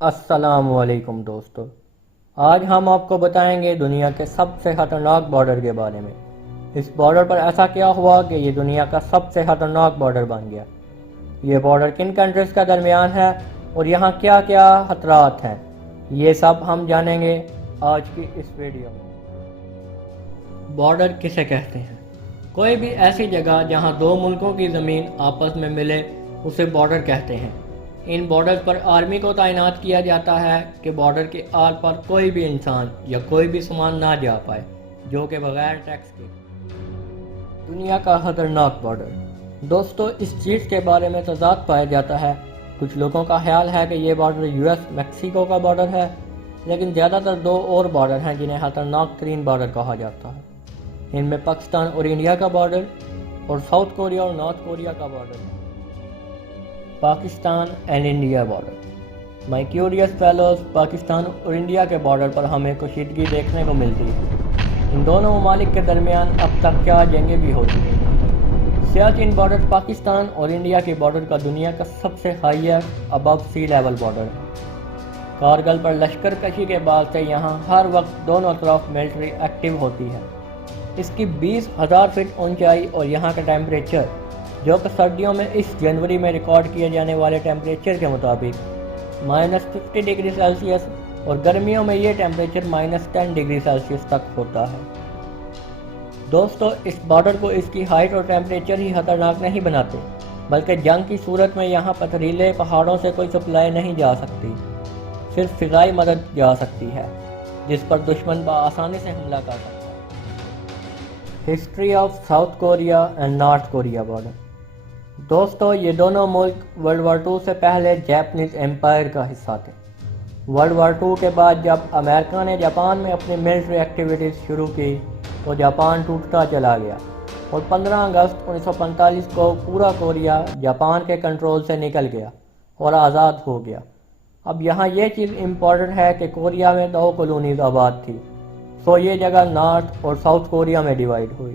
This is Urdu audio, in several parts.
السلام علیکم دوستو، آج ہم آپ کو بتائیں گے دنیا کے سب سے خطرناک بارڈر کے بارے میں۔ اس بارڈر پر ایسا کیا ہوا کہ یہ دنیا کا سب سے خطرناک بارڈر بن گیا؟ یہ بارڈر کن کنٹریز کا درمیان ہے اور یہاں کیا کیا خطرات ہیں، یہ سب ہم جانیں گے آج کی اس ویڈیو میں۔ بارڈر کسے کہتے ہیں؟ کوئی بھی ایسی جگہ جہاں دو ملکوں کی زمین آپس میں ملے اسے بارڈر کہتے ہیں۔ ان بارڈرز پر آرمی کو تعینات کیا جاتا ہے کہ بارڈر کے آر پر کوئی بھی انسان یا کوئی بھی سامان نہ جا پائے جو کہ بغیر ٹیکس کے۔ دنیا کا خطرناک بارڈر۔ دوستو، اس چیز کے بارے میں تضاد پایا جاتا ہے۔ کچھ لوگوں کا خیال ہے کہ یہ بارڈر یو ایس میکسیکو کا بارڈر ہے، لیکن زیادہ تر دو اور بارڈر ہیں جنہیں خطرناک ترین بارڈر کہا جاتا ہے۔ ان میں پاکستان اور انڈیا کا بارڈر اور ساؤتھ کوریا اور نارتھ کوریا کا بارڈر ہے۔ Pakistan and India border. My curious fellows, Pakistan اور انڈیا کے بارڈر پر ہمیں کشیدگی دیکھنے کو ملتی ہے۔ ان دونوں ممالک کے درمیان اب تک 4 جنگیں بھی ہو چکی ہیں۔ سیاچن بارڈر پاکستان اور انڈیا کے بارڈر کا دنیا کا سب سے ہائیسٹ ابو سی لیول بارڈر ہے۔ کارگل پر لشکر کشی کے بعد سے یہاں ہر وقت دونوں طرف ملٹری ایکٹیو ہوتی ہے۔ اس کی 20,000 فٹ اونچائی اور یہاں کا ٹیمپریچر، جو کہ سردیوں میں اس جنوری میں ریکارڈ کیے جانے والے ٹیمپریچر کے مطابق -50 ڈگری سیلسیس اور گرمیوں میں یہ ٹیمپریچر -10 ڈگری سیلسیس تک ہوتا ہے۔ دوستو، اس بارڈر کو اس کی ہائٹ اور ٹیمپریچر ہی خطرناک نہیں بناتے، بلکہ جنگ کی صورت میں یہاں پتھریلے پہاڑوں سے کوئی سپلائی نہیں جا سکتی، صرف فضائی مدد جا سکتی ہے جس پر دشمن بآسانی سے حملہ کر سکتا ہے۔ History of south Korea and North Korea border. دوستو، یہ دونوں ملک ورلڈ وار 2 سے پہلے جاپنیز ایمپائر کا حصہ تھے۔ ورلڈ وار 2 کے بعد جب امریکہ نے جاپان میں اپنی ملٹری ایکٹیویٹیز شروع کی تو جاپان ٹوٹتا چلا گیا اور 15 اگست 1945 کو پورا کوریا جاپان کے کنٹرول سے نکل گیا اور آزاد ہو گیا۔ اب یہاں یہ چیز امپورٹنٹ ہے کہ کوریا میں 2 کالونیز آباد تھی، سو یہ جگہ نارتھ اور ساؤتھ کوریا میں ڈیوائیڈ ہوئی۔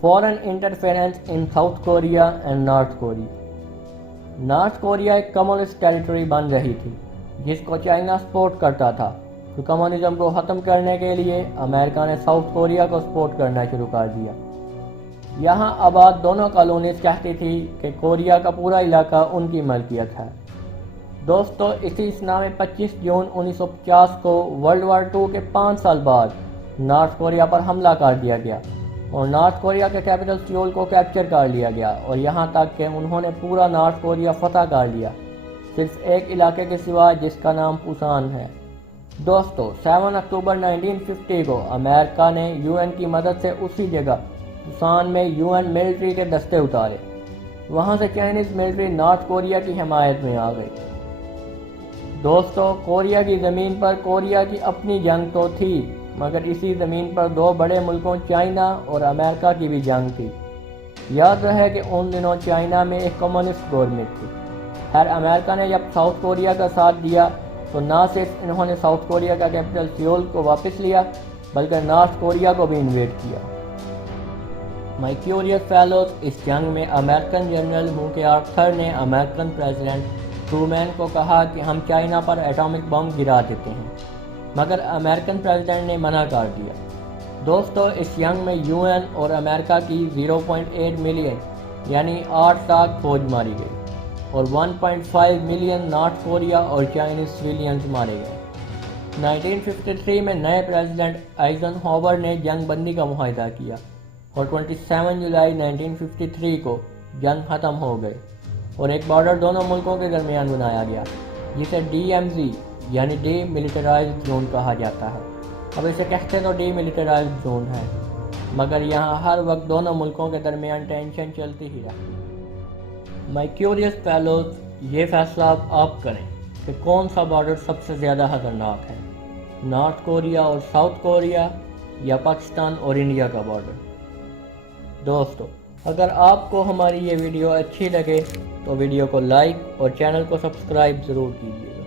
Foreign interference in South Korea and North Korea. North Korea ایک کمیونسٹ ٹیریٹری بن رہی تھی جس کو چائنا سپورٹ کرتا تھا، تو کمیونزم کو ختم کرنے کے لیے امریکہ نے ساؤتھ کوریا کو سپورٹ کرنا شروع کر دیا۔ یہاں آباد دونوں کالونیز کہتی تھی کہ کوریا کا پورا علاقہ ان کی ملکیت ہے۔ دوستو، اسی سنہ میں 25 جون 1950 کو ورلڈ وار 2 کے 5 سال بعد نارتھ کوریا پر حملہ کر دیا گیا اور نارتھ کوریا کے کیپٹل سیول کو کیپچر کر لیا گیا، اور یہاں تک کہ انہوں نے پورا نارتھ کوریا فتح کر لیا، صرف ایک علاقے کے سوا جس کا نام پوسان ہے۔ دوستو، 7 اکتوبر 1950 کو امریکہ نے یو این کی مدد سے اسی جگہ پوسان میں یو این ملٹری کے دستے اتارے۔ وہاں سے چائنیز ملٹری نارتھ کوریا کی حمایت میں آ گئی۔ دوستو، کوریا کی زمین پر کوریا کی اپنی جنگ تو تھی، مگر اسی زمین پر 2 بڑے ملکوں چائنا اور امریکہ کی بھی جنگ تھی۔ یاد رہے کہ ان دنوں چائنا میں ایک کمیونسٹ گورنمنٹ تھی۔ خیر، امریکہ نے جب ساؤتھ کوریا کا ساتھ دیا تو نہ صرف انہوں نے ساؤتھ کوریا کا کیپٹل سیول کو واپس لیا بلکہ نارتھ کوریا کو بھی انویڈ کیا۔ مائی کیوریس فیلوز، اس جنگ میں امریکن جنرل موکے آرتھر نے امریکن پریزیڈنٹ ٹرومین کو کہا کہ ہم چائنا پر ایٹامک بم گرا دیتے ہیں، مگر امریکن پریزیڈنٹ نے منع کر دیا۔ دوستو، اس جنگ میں یو این اور امریکہ کی 0.8 ملین یعنی 8 لاکھ فوج ماری گئی اور 1.5 ملین نارتھ کوریا اور چائنیز سویلینز مارے گئے۔ 1953 میں نئے پریزیڈنٹ آئزن ہاور نے جنگ بندی کا معاہدہ کیا اور 27 جولائی 1953 کو جنگ ختم ہو گئی اور ایک بارڈر دونوں ملکوں کے درمیان بنایا گیا جسے DMZ یعنی ڈی ملٹرائزڈ زون کہا جاتا ہے۔ اب اسے کہتے تو ڈی ملٹرائزڈ زون ہے، مگر یہاں ہر وقت دونوں ملکوں کے درمیان ٹینشن چلتی ہی رہتی۔ مائی کیوریس فیلوز، یہ فیصلہ اب آپ کریں کہ کون سا بارڈر سب سے زیادہ خطرناک ہے، نارتھ کوریا اور ساؤتھ کوریا یا پاکستان اور انڈیا کا بارڈر۔ دوستو، اگر آپ کو ہماری یہ ویڈیو اچھی لگے تو ویڈیو کو لائک اور چینل کو سبسکرائب ضرور کیجیے گا۔